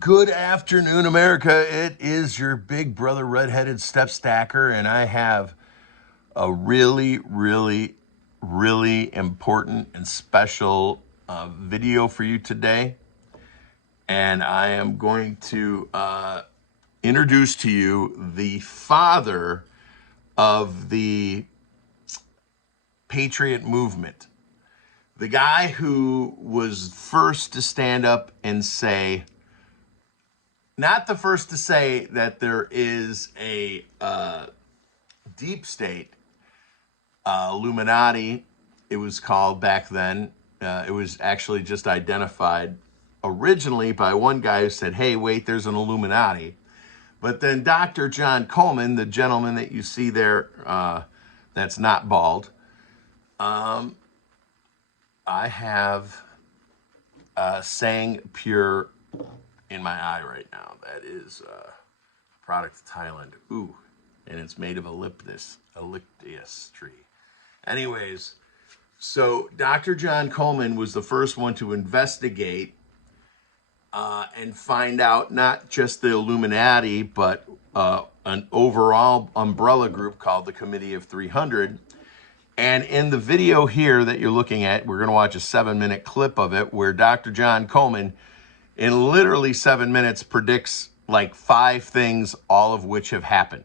Good afternoon, America. It is your big brother, redheaded step stacker, and I have a really important and special video for you today. And I am going to introduce to you the father of the Patriot movement, the guy who was first to stand up and say, not the first to say that there is a deep state, Illuminati, it was called back then. It was actually just identified originally by one guy who said, hey, wait, there's an Illuminati. But then Dr. John Coleman, the gentleman that you see there, that's not bald, I have Sang Pure in my eye right now. That is a product of Thailand. Ooh, and it's made of eucalyptus tree. Anyways, so Dr. John Coleman was the first one to investigate and find out not just the Illuminati, but an overall umbrella group called the Committee of 300. And in the video here that you're looking at, we're going to watch a 7-minute clip of it where Dr. John Coleman, in literally 7 minutes, predicts like 5 things, all of which have happened.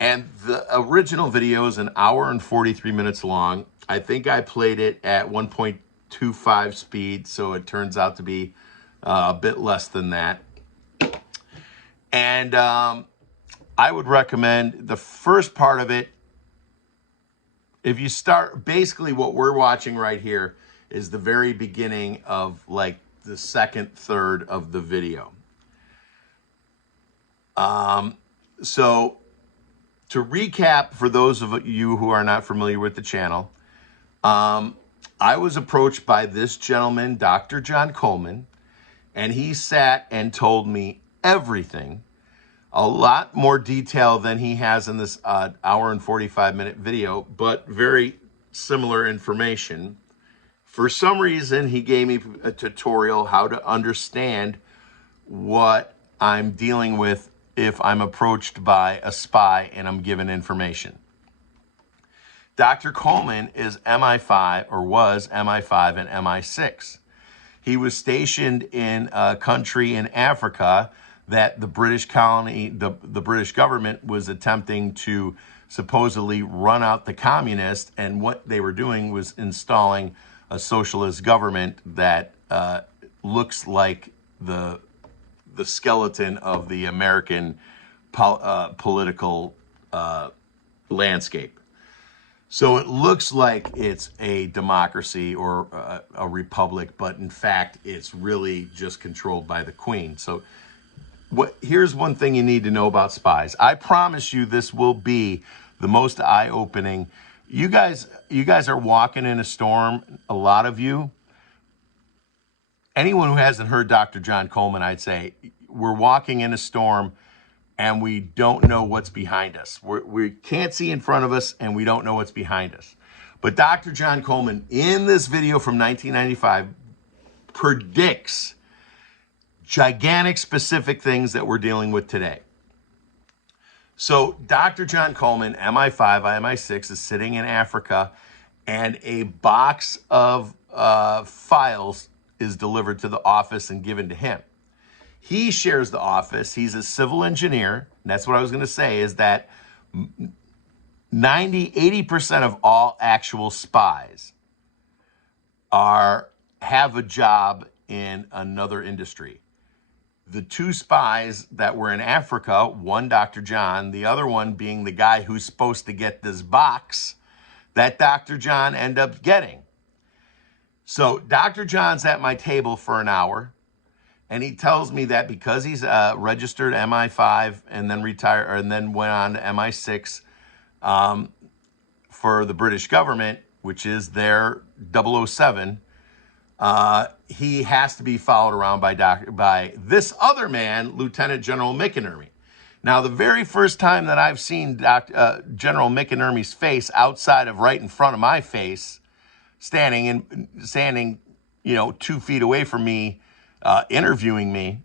And the original video is an hour and 43 minutes long. I think I played it at 1.25 speed, so it turns out to be a bit less than that. And I would recommend the first part of it. If you start, basically what we're watching right here is the very beginning of like the second third of the video. So to recap, for those of you who are not familiar with the channel, I was approached by this gentleman, Dr. John Coleman, and he sat and told me everything, a lot more detail than he has in this hour and 45-minute video, but very similar information. For some reason, he gave me a tutorial how to understand what I'm dealing with if I'm approached by a spy and I'm given information. Dr. Coleman is MI5, or was MI5 and MI6. He was stationed in a country in Africa that the British colony, the British government was attempting to supposedly run out the communists, and what they were doing was installing a socialist government that looks like the skeleton of the American political landscape. So it looks like it's a democracy or a republic, but in fact, it's really just controlled by the Queen. So here's one thing you need to know about spies. I promise you this will be the most eye-opening. You guys are walking in a storm, a lot of you. Anyone who hasn't heard Dr. John Coleman, I'd say, we're walking in a storm and we don't know what's behind us. We can't see in front of us and we don't know what's behind us. But Dr. John Coleman, in this video from 1995, predicts gigantic specific things that we're dealing with today. So Dr. John Coleman, MI5, MI6, is sitting in Africa, and a box of files is delivered to the office and given to him. He shares the office. He's a civil engineer. And that's what I was going to say, is that 80% of all actual spies have a job in another industry. The 2 spies that were in Africa, one Dr. John, the other one being the guy who's supposed to get this box that Dr. John ended up getting. So Dr. John's at my table for an hour, and he tells me that because he's registered MI5 and then retired, and then went on to MI6 for the British government, which is their 007, he has to be followed around by this other man, Lieutenant General McInerney. Now, the very first time that I've seen General McInerney's face outside of right in front of my face, standing 2 feet away from me, interviewing me,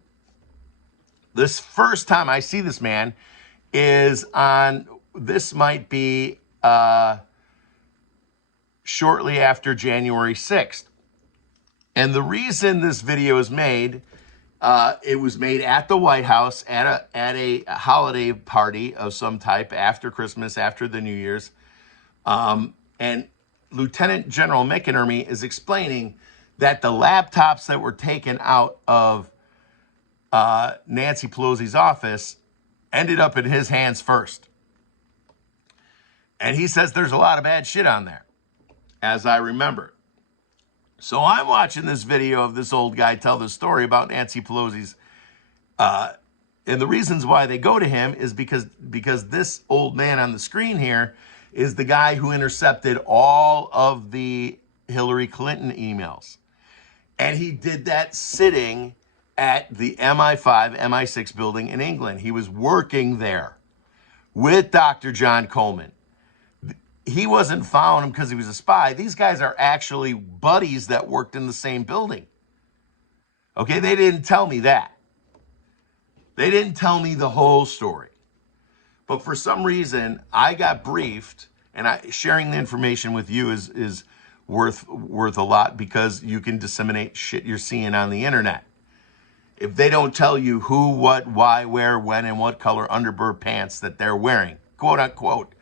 This first time I see this man is on, this might be shortly after January 6th. And the reason this video is made, it was made at the White House at a holiday party of some type after Christmas, after the New Year's. And Lieutenant General McInerney is explaining that the laptops that were taken out of Nancy Pelosi's office ended up in his hands first. And he says there's a lot of bad shit on there, as I remember. So I'm watching this video of this old guy tell the story about Nancy Pelosi's, and the reasons why they go to him is because this old man on the screen here is the guy who intercepted all of the Hillary Clinton emails. And he did that sitting at the MI5, MI6 building in England. He was working there with Dr. John Coleman. He wasn't following him because he was a spy. These guys are actually buddies that worked in the same building. Okay, they didn't tell me that. They didn't tell me the whole story. But for some reason, I got briefed, and sharing the information with you is worth a lot, because you can disseminate shit you're seeing on the internet. If they don't tell you who, what, why, where, when, and what color underwear pants that they're wearing, quote unquote,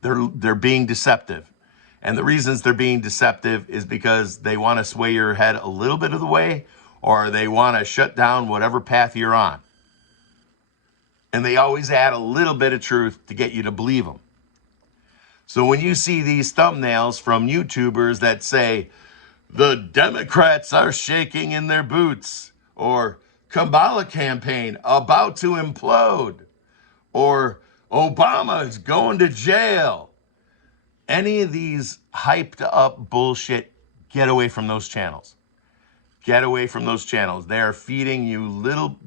they're being deceptive. And the reasons they're being deceptive is because they want to sway your head a little bit of the way, or they want to shut down whatever path you're on. And they always add a little bit of truth to get you to believe them. So when you see these thumbnails from YouTubers that say, the Democrats are shaking in their boots, or Kamala campaign about to implode, or Obama is going to jail, any of these hyped up bullshit, get away from those channels. Get away from those channels. They are feeding you little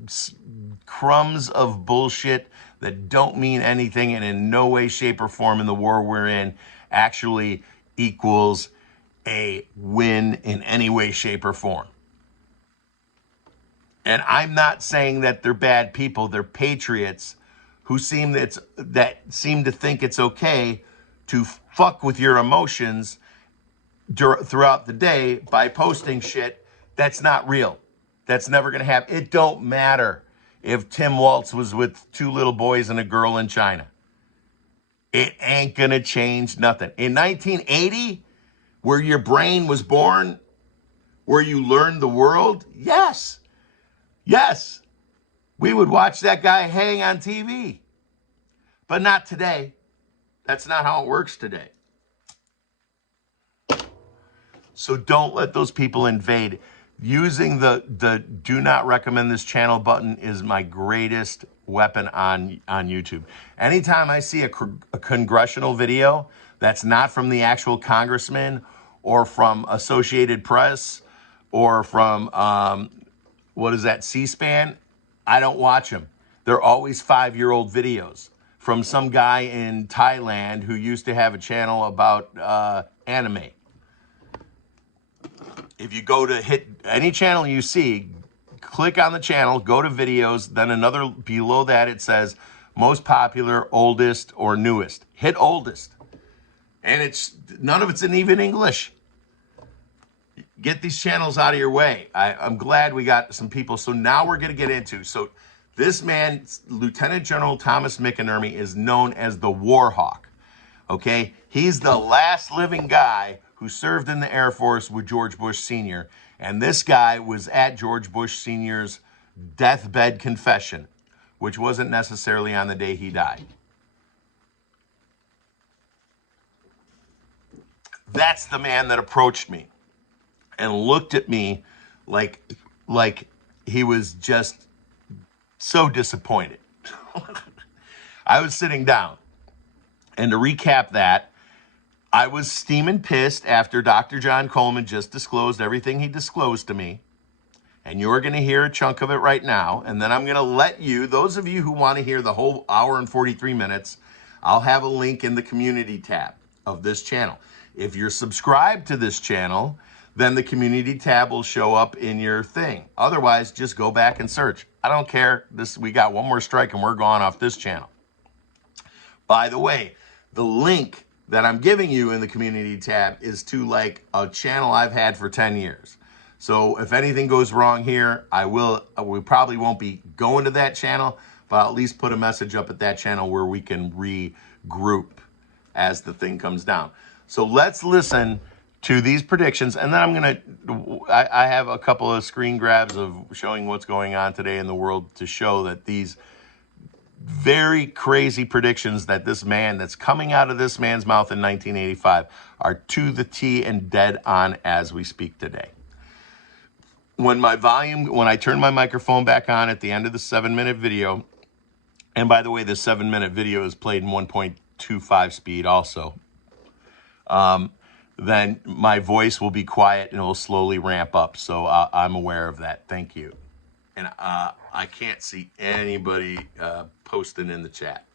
crumbs of bullshit that don't mean anything, and in no way, shape, or form in the war we're in actually equals a win in any way, shape, or form. And I'm not saying that they're bad people. They're patriots who seem to think it's okay to fuck with your emotions throughout the day by posting shit that's not real. That's never going to happen. It don't matter if Tim Waltz was with 2 little boys and a girl in China. It ain't going to change nothing. In 1980, where your brain was born, where you learned the world, yes, we would watch that guy hang on TV. But not today. That's not how it works today. So don't let those people invade. Using the do not recommend this channel button is my greatest weapon on YouTube. Anytime I see a congressional video that's not from the actual congressman, or from Associated Press, or from, C-SPAN, I don't watch them. They're always 5-year-old videos from some guy in Thailand who used to have a channel about anime. If you go to hit any channel you see, click on the channel, go to videos, then another below that it says most popular, oldest, or newest. Hit oldest. And none of it's in even English. Get these channels out of your way. I'm glad we got some people. So now we're going to get into, so this man, Lieutenant General Thomas McInerney, is known as the War Hawk. Okay? He's the last living guy who served in the Air Force with George Bush Sr. And this guy was at George Bush Sr.'s deathbed confession, which wasn't necessarily on the day he died. That's the man that approached me and looked at me like he was just so disappointed. I was sitting down. And to recap that, I was steaming pissed after Dr. John Coleman just disclosed everything he disclosed to me. And you're going to hear a chunk of it right now. And then I'm going to let you, those of you who want to hear the whole hour and 43 minutes, I'll have a link in the community tab of this channel. If you're subscribed to this channel, then the community tab will show up in your thing. Otherwise, just go back and search. I don't care. We got one more strike and we're gone off this channel. By the way, the link that I'm giving you in the community tab is to like a channel I've had for 10 years. So if anything goes wrong here, we probably won't be going to that channel, but I'll at least put a message up at that channel where we can regroup as the thing comes down. So let's listen to these predictions, and then I have a couple of screen grabs of showing what's going on today in the world to show that these very crazy predictions that this man, that's coming out of this man's mouth in 1985, are to the T and dead on as we speak today. When I turn my microphone back on at the end of the 7-minute video, and by the way, the 7-minute video is played in 1.25 speed also, then my voice will be quiet and it will slowly ramp up. So I'm aware of that. Thank you. And I can't see anybody posting in the chat.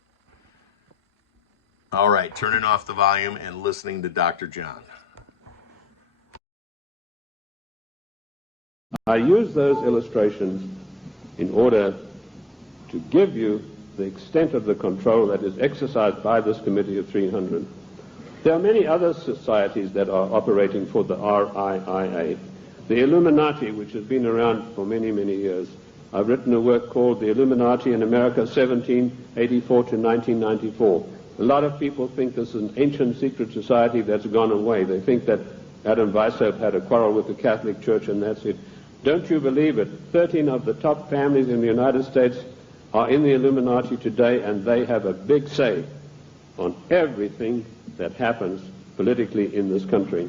All right, turning off the volume and listening to Dr. John. I use those illustrations in order to give you the extent of the control that is exercised by this Committee of 300. There are many other societies that are operating for the RIIA. The Illuminati, which has been around for many, many years. I've written a work called The Illuminati in America, 1784 to 1994. A lot of people think this is an ancient secret society that's gone away. They think that Adam Weishaupt had a quarrel with the Catholic Church and that's it. Don't you believe it? 13 of the top families in the United States are in the Illuminati today, and they have a big say on everything that happens politically in this country.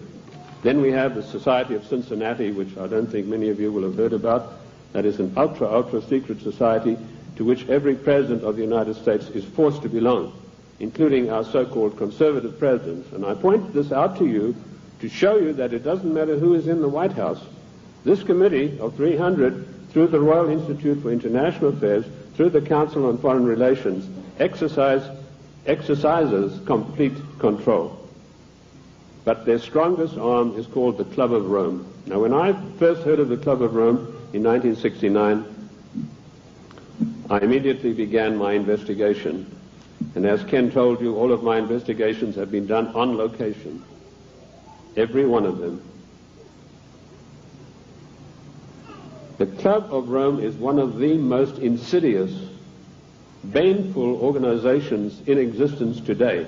Then we have the Society of Cincinnati, which I don't think many of you will have heard about. That is an ultra secret society to which every president of the United States is forced to belong, including our so-called conservative presidents. And I point this out to you to show you that it doesn't matter who is in the White House. This Committee of 300, through the Royal Institute for International Affairs, through the Council on Foreign Relations, exercises complete control. But their strongest arm is called the Club of Rome. Now, when I first heard of the Club of Rome in 1969, I immediately began my investigation. And as Ken told you, all of my investigations have been done on location. Every one of them. The Club of Rome is one of the most insidious, baneful organizations in existence today,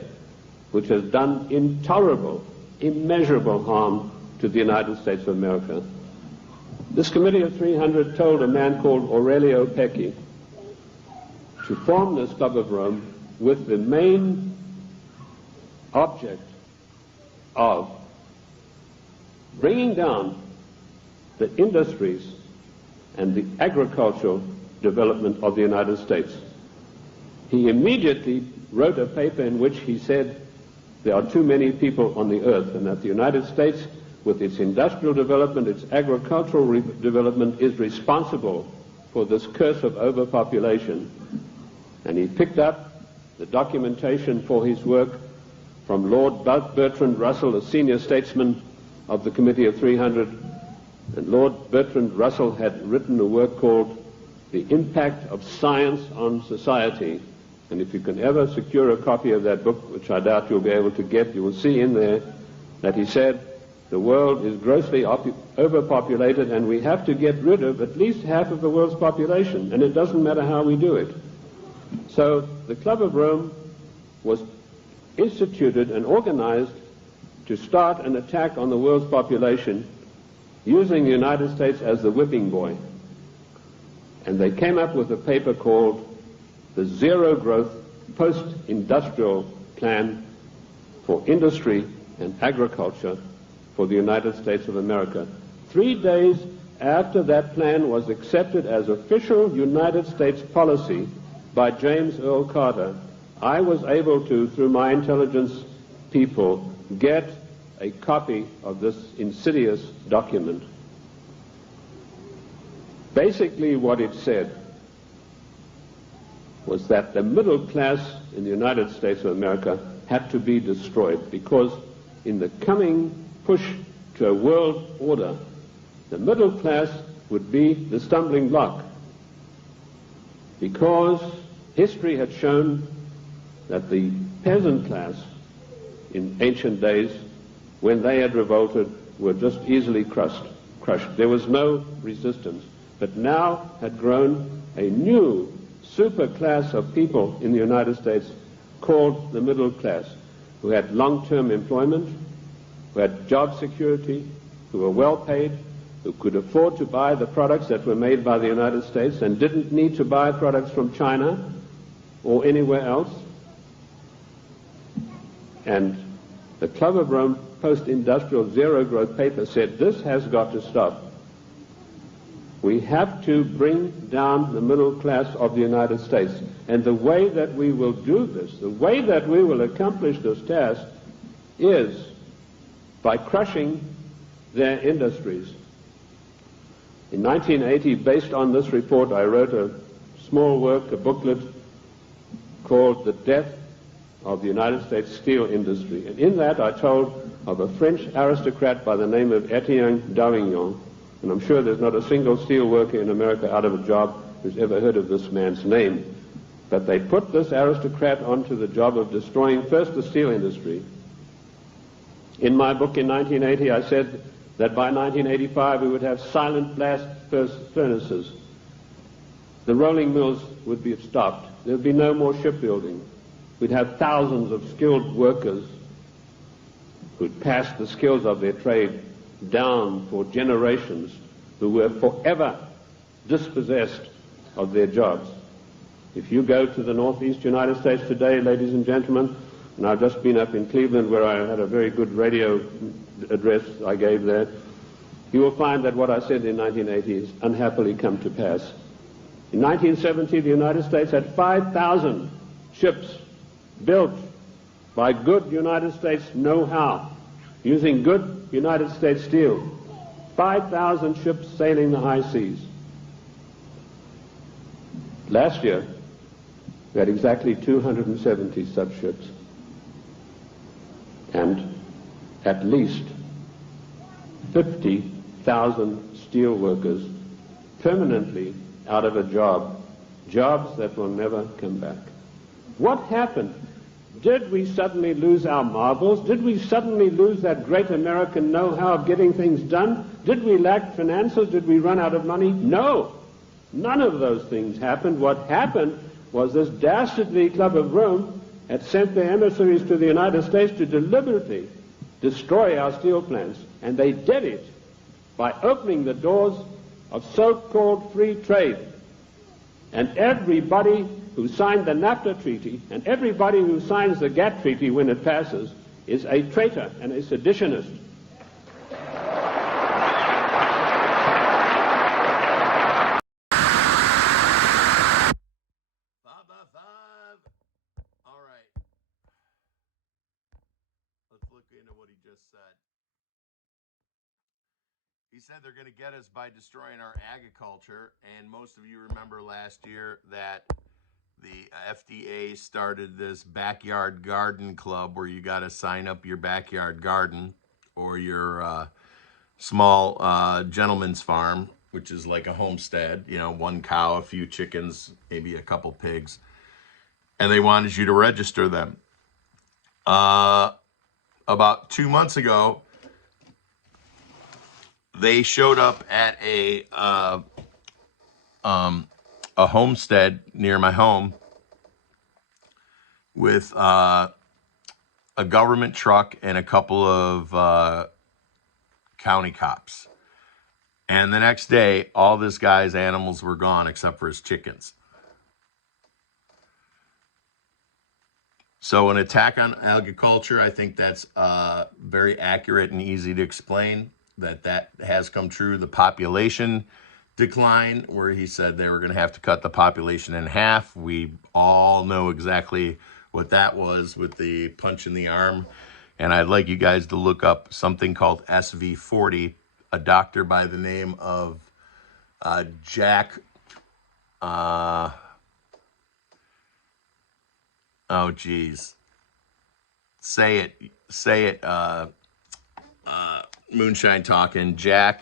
which has done intolerable, immeasurable harm to the United States of America. This Committee of 300 told a man called Aurelio Pecci to form this Club of Rome with the main object of bringing down the industries and the agricultural development of the United States. He immediately wrote a paper in which he said there are too many people on the earth and that the United States, with its industrial development, its agricultural development, is responsible for this curse of overpopulation. And he picked up the documentation for his work from Lord Bertrand Russell, a senior statesman of the Committee of 300. And Lord Bertrand Russell had written a work called The Impact of Science on Society. And if you can ever secure a copy of that book, which I doubt you'll be able to get, you will see in there that he said the world is grossly overpopulated and we have to get rid of at least half of the world's population, and it doesn't matter how we do it. So the Club of Rome was instituted and organized to start an attack on the world's population using the United States as the whipping boy. And they came up with a paper called the Zero Growth Post-Industrial Plan for Industry and Agriculture for the United States of America. 3 days after that plan was accepted as official United States policy by James Earl Carter, I was able to, through my intelligence people, get a copy of this insidious document. Basically what it said was that the middle class in the United States of America had to be destroyed because in the coming push to a world order, the middle class would be the stumbling block, because history had shown that the peasant class in ancient days, when they had revolted, were just easily crushed. There was no resistance. But now had grown a new super class of people in the United States called the middle class, who had long-term employment, who had job security, who were well paid, who could afford to buy the products that were made by the United States and didn't need to buy products from China or anywhere else. And the Club of Rome post-industrial zero-growth paper said, this has got to stop. We have to bring down the middle class of the United States. And the way that we will do this, the way that we will accomplish this task, is by crushing their industries. In 1980, based on this report, I wrote a small work, a booklet, called The Death of the United States Steel Industry. And in that I told of a French aristocrat by the name of Etienne d'Avignon, and I'm sure there's not a single steel worker in America out of a job who's ever heard of this man's name. But they put this aristocrat onto the job of destroying first the steel industry. In my book in 1980, I said that by 1985 we would have silent blast furnaces. The rolling mills would be stopped. There would be no more shipbuilding. We'd have thousands of skilled workers who'd passed the skills of their trade down for generations, who were forever dispossessed of their jobs. If you go to the northeast United States today, ladies and gentlemen, and I've just been up in Cleveland where I had a very good radio address I gave there, you will find that what I said in 1980 has unhappily come to pass. In 1970, the United States had 5,000 ships built by good United States know-how, using good United States steel. 5,000 ships sailing the high seas. Last year, we had exactly 270 such ships, and at least 50,000 steel workers permanently out of a job, jobs that will never come back. What happened? Did we suddenly lose our marbles? Did we suddenly lose that great American know-how of getting things done? Did we lack finances? Did we run out of money? No. None of those things happened. What happened was this dastardly Club of Rome had sent their emissaries to the United States to deliberately destroy our steel plants. And they did it by opening the doors of so-called free trade. And everybody who signed the NAFTA treaty and everybody who signs the GATT treaty when it passes is a traitor and a seditionist. All right. Let's look into what he just said. He said they're going to get us by destroying our agriculture, and most of you remember last year that the FDA started this backyard garden club where you got to sign up your backyard garden or your small gentleman's farm, which is like a homestead, you know, one cow, a few chickens, maybe a couple pigs, and they wanted you to register them. About 2 months ago, they showed up at a homestead near my home with a government truck and a couple of county cops. And the next day, all this guy's animals were gone except for his chickens. So an attack on agriculture, I think that's very accurate and easy to explain, that has come true. The population decline, where he said they were going to have to cut the population in half. We all know exactly what that was with the punch in the arm. And I'd like you guys to look up something called SV40, a doctor by the name of Jack, oh geez, say it, moonshine talking, Jack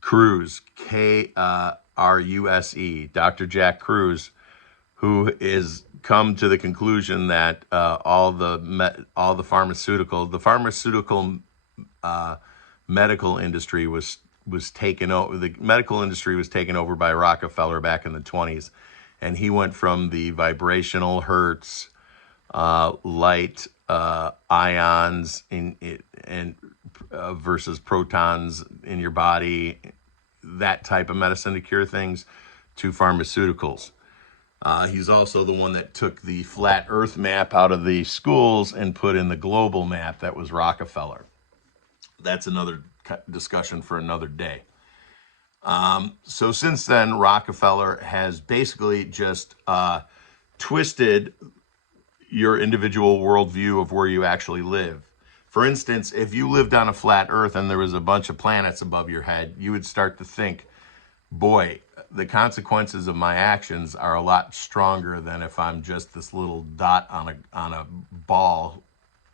Kruse, Kruse, Dr. Jack Kruse, who is come to the conclusion that all the pharmaceutical medical industry was taken over. The medical industry was taken over by Rockefeller back in the 20s, and he went from the vibrational hertz, light, ions versus protons in your body, that type of medicine to cure things, to pharmaceuticals. He's also the one that took the flat earth map out of the schools and put in the global map that was Rockefeller. That's another discussion for another day. So since then, Rockefeller has basically just twisted your individual worldview of where you actually live. For instance, if you lived on a flat earth and there was a bunch of planets above your head, you would start to think, boy, the consequences of my actions are a lot stronger than if I'm just this little dot on a ball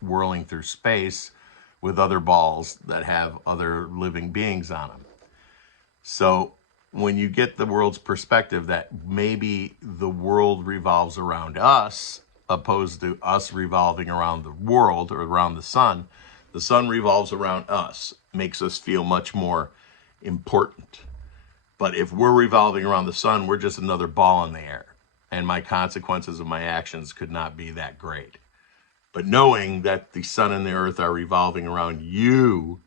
whirling through space with other balls that have other living beings on them. So when you get the world's perspective that maybe the world revolves around us, opposed to us revolving around the world or around the sun revolves around us, makes us feel much more important. But if we're revolving around the sun, we're just another ball in the air, and my consequences of my actions could not be that great. But knowing that the sun and the earth are revolving around you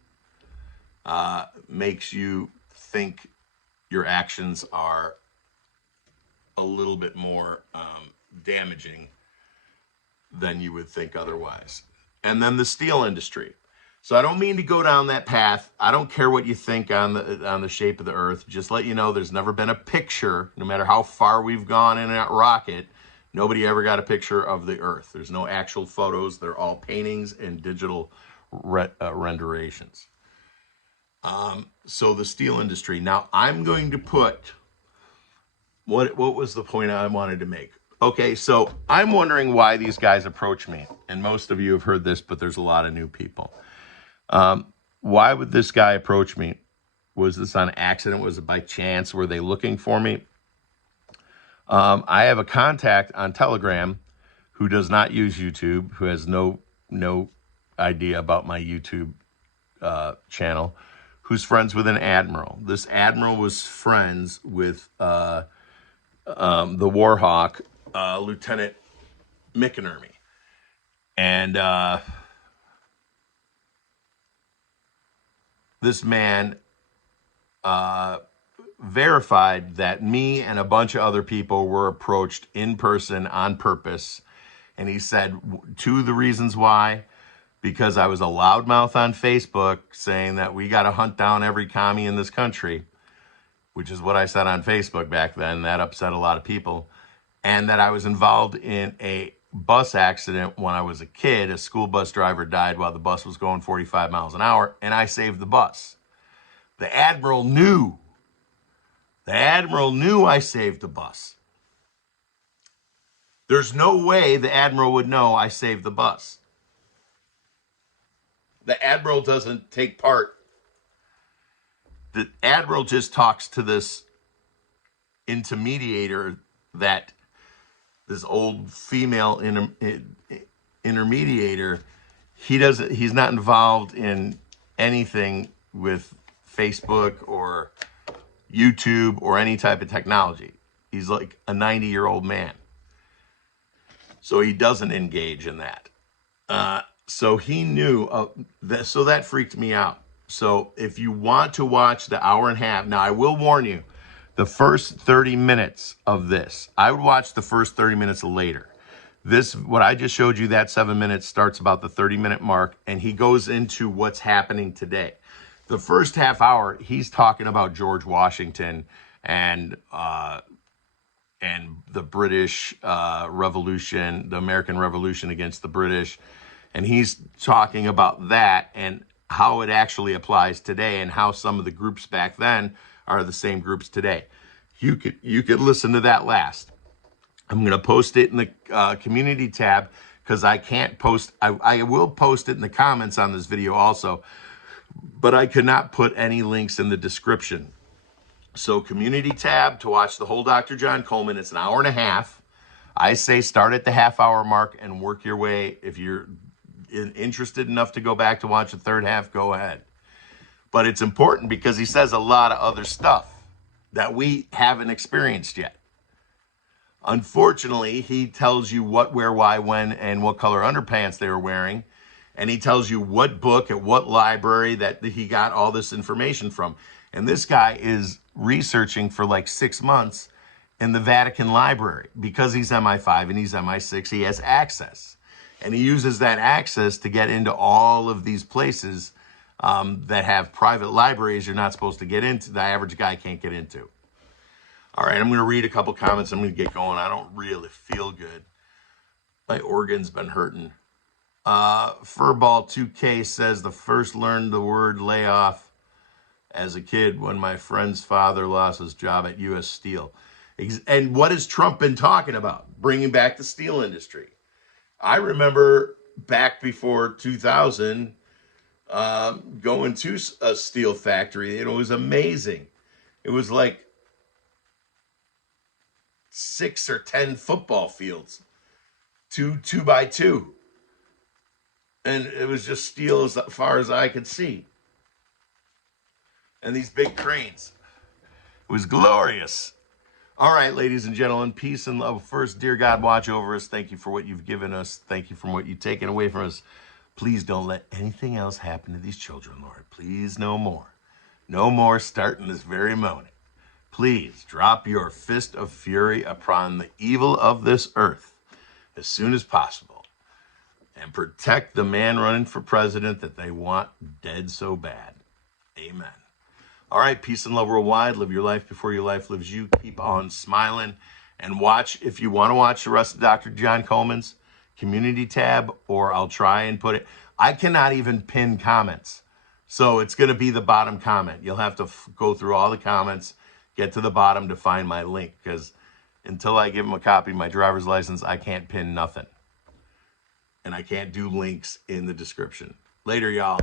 makes you think your actions are a little bit more damaging than you would think otherwise. And then the steel industry. So I don't mean to go down that path. I don't care what you think on the shape of the earth. Just let you know there's never been a picture, no matter how far we've gone in that rocket, nobody ever got a picture of the earth. There's no actual photos. They're all paintings and digital renderations. So the steel industry. Now I'm going to put, what was the point I wanted to make? Okay, so I'm wondering why these guys approach me. And most of you have heard this, but there's a lot of new people. Why would this guy approach me? Was this on accident? Was it by chance? Were they looking for me? I have a contact on Telegram who does not use YouTube, who has no idea about my YouTube channel, who's friends with an admiral. This admiral was friends with the Warhawk, Lieutenant McInerney. And this man verified that me and a bunch of other people were approached in person on purpose. And he said, two of the reasons why, because I was a loudmouth on Facebook saying that we got to hunt down every commie in this country, which is what I said on Facebook back then. That upset a lot of people. And that I was involved in a bus accident when I was a kid. A school bus driver died while the bus was going 45 miles an hour, and I saved the bus. The admiral knew. The admiral knew I saved the bus. There's no way the admiral would know I saved the bus. The admiral doesn't take part. The admiral just talks to this intermediator, that this old female intermediator. He's not involved in anything with Facebook or YouTube or any type of technology. He's like a 90-year-old man. So he doesn't engage in that. So he knew, so that freaked me out. So if you want to watch the hour and a half, now I will warn you, the first 30 minutes of this, I would watch the first 30 minutes later. This, what I just showed you, that 7 minutes starts about the 30-minute mark, and he goes into what's happening today. The first half hour, he's talking about George Washington and the British Revolution, the American Revolution against the British. And he's talking about that and how it actually applies today, and how some of the groups back then are the same groups today. You could listen to that last. I'm going to post it in the community tab, because I can't post. I will post it in the comments on this video also. but I could not put any links in the description. So community tab to watch the whole Dr. John Coleman. It's an hour and a half. I say start at the half-hour mark and work your way. If you're interested enough to go back to watch the third half, go ahead. But it's important because he says a lot of other stuff that we haven't experienced yet. Unfortunately, he tells you what, where, why, when, and what color underpants they were wearing. And he tells you what book at what library that he got all this information from. And this guy is researching for like 6 months in the Vatican Library. Because he's MI5 and he's MI6, he has access. And he uses that access to get into all of these places that have private libraries you're not supposed to get into, the average guy can't get into. All right, I'm going to read a couple comments. I'm going to get going. I don't really feel good. My organ's been hurting. Furball 2K says the first learned the word layoff as a kid when my friend's father lost his job at U.S. Steel. And what has Trump been talking about? Bringing back the steel industry. I remember back before 2000 going to a steel factory. It was amazing. It was like 6 or 10 football fields, two by two. And it was just steel as far as I could see. And these big cranes. It was glorious. All right, ladies and gentlemen, peace and love. First, dear God, watch over us. Thank you for what you've given us. Thank you for what you've taken away from us. Please don't let anything else happen to these children, Lord. Please, no more. No more starting this very moment. Please drop your fist of fury upon the evil of this earth as soon as possible and protect the man running for president that they want dead so bad. Amen. All right, peace and love worldwide. Live your life before your life lives you. Keep on smiling and watch, if you want to watch the rest of Dr. John Coleman's community tab, or I'll try and put it. I cannot even pin comments. So it's going to be the bottom comment. You'll have to go through all the comments, get to the bottom to find my link, because until I give them a copy of my driver's license, I can't pin nothing. And I can't do links in the description. Later, y'all.